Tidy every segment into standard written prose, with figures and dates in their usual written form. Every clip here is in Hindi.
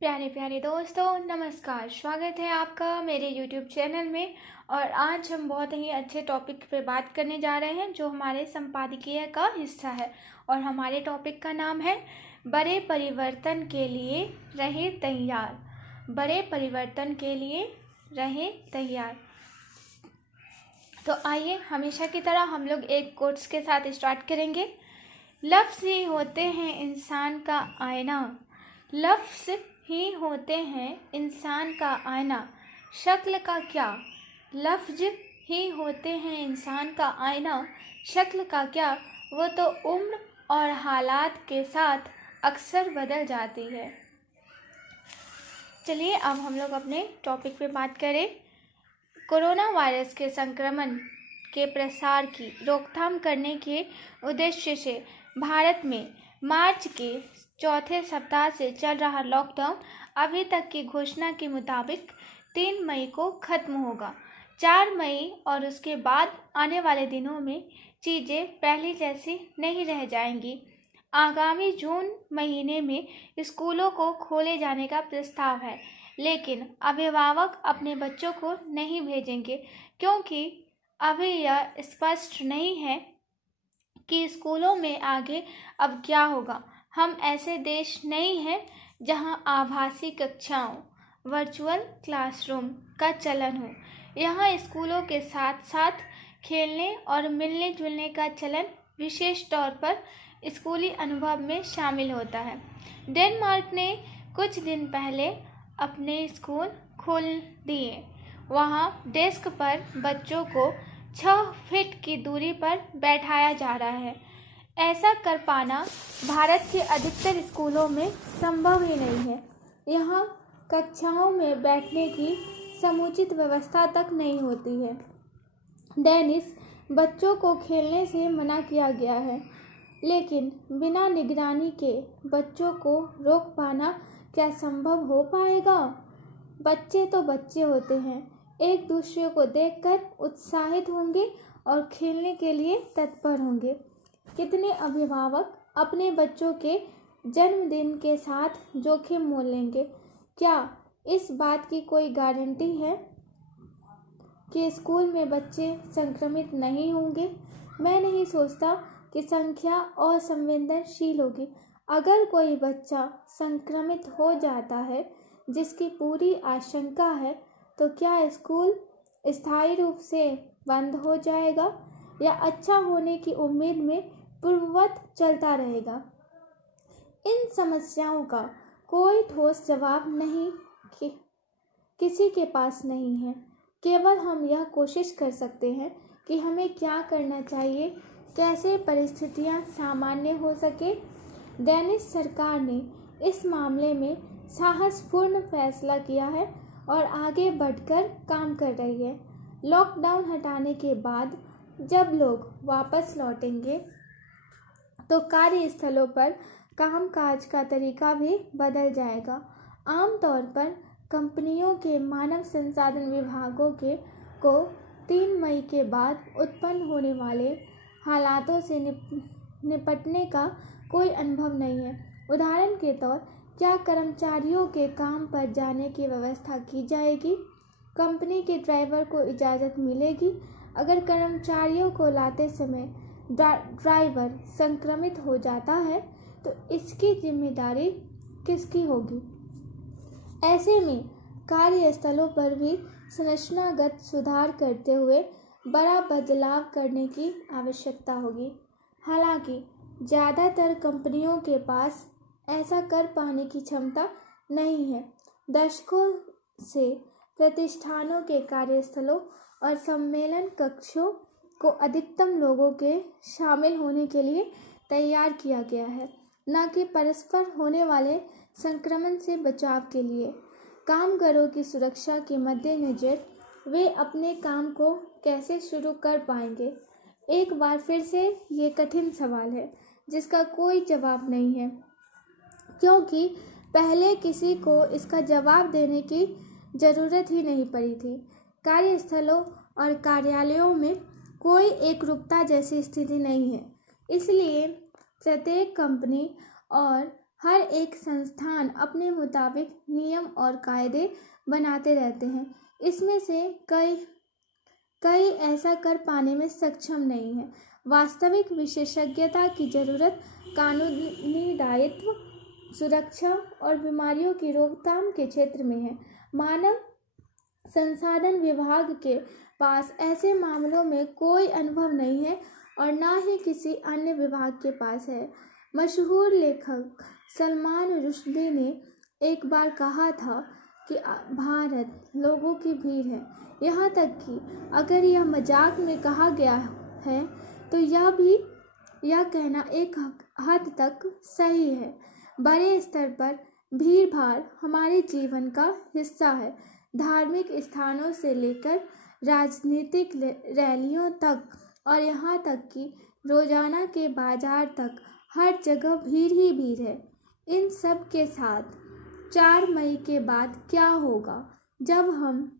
प्यारे प्यारे दोस्तों, नमस्कार। स्वागत है आपका मेरे YouTube चैनल में। और आज हम बहुत ही अच्छे टॉपिक पे बात करने जा रहे हैं जो हमारे संपादकीय का हिस्सा है। और हमारे टॉपिक का नाम है बड़े परिवर्तन के लिए रहे तैयार। बड़े परिवर्तन के लिए रहे तैयार। तो आइए, हमेशा की तरह हम लोग एक कोट्स के साथ स्टार्ट करेंगे। लफ्ज़ ही होते हैं इंसान का आईना। लफ्ज़ ही होते हैं इंसान का आईना, शक्ल का क्या। लफ्ज़ ही होते हैं इंसान का आईना, शक्ल का क्या। वो तो उम्र और हालात के साथ अक्सर बदल जाती है। चलिए अब हम लोग अपने टॉपिक पे बात करें। कोरोना वायरस के संक्रमण के प्रसार की रोकथाम करने के उद्देश्य से भारत में मार्च के चौथे सप्ताह से चल रहा लॉकडाउन अभी तक की घोषणा के मुताबिक 3 मई को खत्म होगा। 4 मई और उसके बाद आने वाले दिनों में चीज़ें पहले जैसी नहीं रह जाएंगी। आगामी जून महीने में स्कूलों को खोले जाने का प्रस्ताव है, लेकिन अभिभावक अपने बच्चों को नहीं भेजेंगे क्योंकि अभी यह स्पष्ट नहीं है कि स्कूलों में आगे अब क्या होगा। हम ऐसे देश नहीं हैं जहां आभासी कक्षाओं वर्चुअल क्लासरूम का चलन हो। यहाँ स्कूलों के साथ साथ खेलने और मिलने जुलने का चलन विशेष तौर पर स्कूली अनुभव में शामिल होता है। डेनमार्क ने कुछ दिन पहले अपने स्कूल खोल दिए। वहाँ डेस्क पर बच्चों को 6 फीट की दूरी पर बैठाया जा रहा है। ऐसा कर पाना भारत के अधिकतर स्कूलों में संभव ही नहीं है। यहाँ कक्षाओं में बैठने की समुचित व्यवस्था तक नहीं होती है। डेनिस बच्चों को खेलने से मना किया गया है, लेकिन बिना निगरानी के बच्चों को रोक पाना क्या संभव हो पाएगा? बच्चे तो बच्चे होते हैं, एक दूसरे को देखकर उत्साहित होंगे और खेलने के लिए तत्पर होंगे। कितने अभिभावक अपने बच्चों के जन्मदिन के साथ जोखिम मोल लेंगे? क्या इस बात की कोई गारंटी है कि स्कूल में बच्चे संक्रमित नहीं होंगे? मैं नहीं सोचता कि संख्या असंवेदनशील होगी। अगर कोई बच्चा संक्रमित हो जाता है, जिसकी पूरी आशंका है, तो क्या स्कूल स्थायी रूप से बंद हो जाएगा या अच्छा होने की उम्मीद में पूर्ववत चलता रहेगा? इन समस्याओं का कोई ठोस जवाब नहीं किसी के पास नहीं है। केवल हम यह कोशिश कर सकते हैं कि हमें क्या करना चाहिए, कैसे परिस्थितियां सामान्य हो सके। डेनिस सरकार ने इस मामले में साहसपूर्ण फैसला किया है और आगे बढ़कर काम कर रही है। लॉकडाउन हटाने के बाद जब लोग वापस लौटेंगे तो कार्यस्थलों पर कामकाज का तरीका भी बदल जाएगा। आमतौर पर कंपनियों के मानव संसाधन विभागों को 3 मई के बाद उत्पन्न होने वाले हालातों से निपटने का कोई अनुभव नहीं है। उदाहरण के तौर, क्या कर्मचारियों के काम पर जाने की व्यवस्था की जाएगी? कंपनी के ड्राइवर को इजाज़त मिलेगी? अगर कर्मचारियों को लाते समय ड्राइवर संक्रमित हो जाता है तो इसकी जिम्मेदारी किसकी होगी? ऐसे में कार्यस्थलों पर भी संरचनागत सुधार करते हुए बड़ा बदलाव करने की आवश्यकता होगी। हालांकि ज़्यादातर कंपनियों के पास ऐसा कर पाने की क्षमता नहीं है। दशकों से प्रतिष्ठानों के कार्यस्थलों और सम्मेलन कक्षों को अधिकतम लोगों के शामिल होने के लिए तैयार किया गया है, न कि परस्पर होने वाले संक्रमण से बचाव के लिए। कामगारों की सुरक्षा के मद्देनज़र वे अपने काम को कैसे शुरू कर पाएंगे? एक बार फिर से ये कठिन सवाल है जिसका कोई जवाब नहीं है, क्योंकि पहले किसी को इसका जवाब देने की ज़रूरत ही नहीं पड़ी थी। कार्यस्थलों और कार्यालयों में कोई एकरूपता जैसी स्थिति नहीं है, इसलिए प्रत्येक कंपनी और हर एक संस्थान अपने मुताबिक नियम और कायदे बनाते रहते हैं। इसमें से कई ऐसा कर पाने में सक्षम नहीं है। वास्तविक विशेषज्ञता की जरूरत कानूनी दायित्व, सुरक्षा और बीमारियों की रोकथाम के क्षेत्र में है। मानव संसाधन विभाग के पास ऐसे मामलों में कोई अनुभव नहीं है और न ही किसी अन्य विभाग के पास है। मशहूर लेखक सलमान रुश्दी ने एक बार कहा था कि भारत लोगों की भीड़ है। यहाँ तक कि अगर यह मजाक में कहा गया है तो यह कहना एक हद तक सही है। बड़े स्तर पर भीड़ भाड़ हमारे जीवन का हिस्सा है। धार्मिक स्थानों से लेकर राजनीतिक रैलियों तक और यहाँ तक कि रोजाना के बाजार तक हर जगह भीड़ ही भीड़ है। इन सब के साथ 4 मई के बाद क्या होगा, जब हम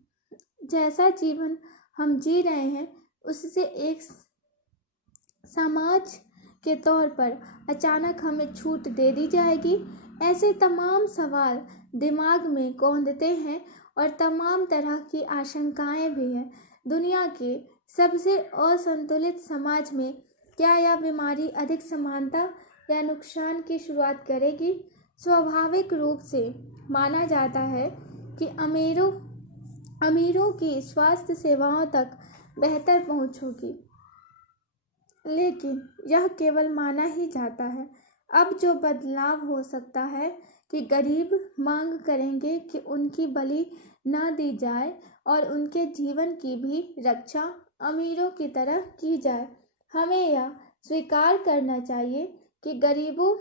जैसा जीवन हम जी रहे हैं उससे एक समाज के तौर पर अचानक हमें छूट दे दी जाएगी। ऐसे तमाम सवाल दिमाग में कौंधते हैं और तमाम तरह की आशंकाएं भी हैं। दुनिया के सबसे असंतुलित समाज में क्या यह बीमारी अधिक समानता या नुकसान की शुरुआत करेगी? स्वाभाविक रूप से माना जाता है कि अमीरों की स्वास्थ्य सेवाओं तक बेहतर पहुंच होगी, लेकिन यह केवल माना ही जाता है। अब जो बदलाव हो सकता है कि गरीब मांग करेंगे कि उनकी बलि न दी जाए और उनके जीवन की भी रक्षा अमीरों की तरह की जाए। हमें यह स्वीकार करना चाहिए कि गरीबों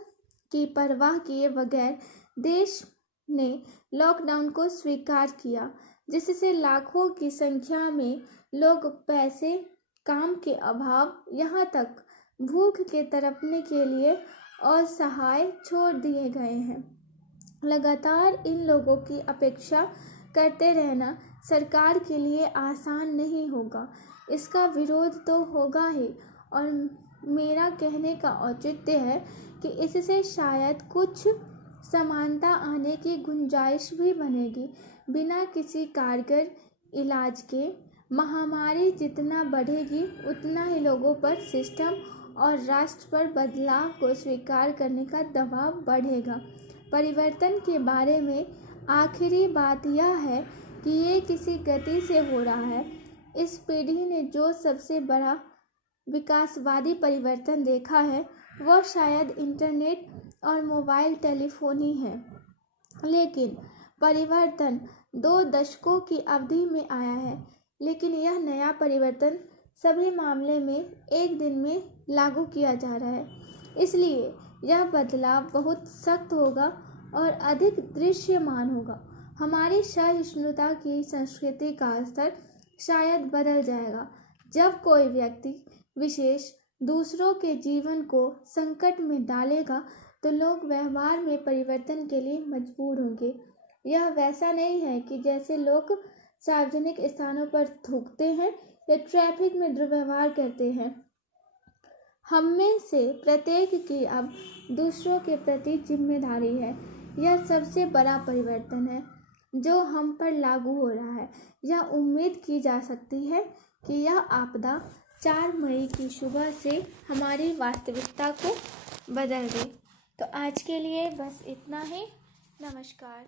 की परवाह किए बगैर देश ने लॉकडाउन को स्वीकार किया, जिससे लाखों की संख्या में लोग पैसे, काम के अभाव, यहाँ तक भूख के तड़पने के लिए असहाय छोड़ दिए गए हैं। लगातार इन लोगों की अपेक्षा करते रहना सरकार के लिए आसान नहीं होगा। इसका विरोध तो होगा ही, और मेरा कहने का औचित्य है कि इससे शायद कुछ समानता आने की गुंजाइश भी बनेगी। बिना किसी कारगर इलाज के महामारी जितना बढ़ेगी उतना ही लोगों पर सिस्टम और राष्ट्र पर बदलाव को स्वीकार करने का दबाव बढ़ेगा। परिवर्तन के बारे में आखिरी बात यह है कि ये किसी गति से हो रहा है। इस पीढ़ी ने जो सबसे बड़ा विकासवादी परिवर्तन देखा है वह शायद इंटरनेट और मोबाइल टेलीफोनी है, लेकिन परिवर्तन 2 दशकों की अवधि में आया है। लेकिन यह नया परिवर्तन सभी मामले में एक दिन में लागू किया जा रहा है, इसलिए यह बदलाव बहुत सख्त होगा और अधिक दृश्यमान होगा। हमारी सहिष्णुता की संस्कृति का स्तर शायद बदल जाएगा। जब कोई व्यक्ति विशेष दूसरों के जीवन को संकट में डालेगा तो लोग व्यवहार में परिवर्तन के लिए मजबूर होंगे। यह वैसा नहीं है कि जैसे लोग सार्वजनिक स्थानों पर थूकते हैं या ट्रैफिक में दुर्व्यवहार करते हैं। हम में से प्रत्येक की अब दूसरों के प्रति जिम्मेदारी है। यह सबसे बड़ा परिवर्तन है जो हम पर लागू हो रहा है। यह उम्मीद की जा सकती है कि यह आपदा 4 मई की सुबह से हमारी वास्तविकता को बदल दे। तो आज के लिए बस इतना ही। नमस्कार।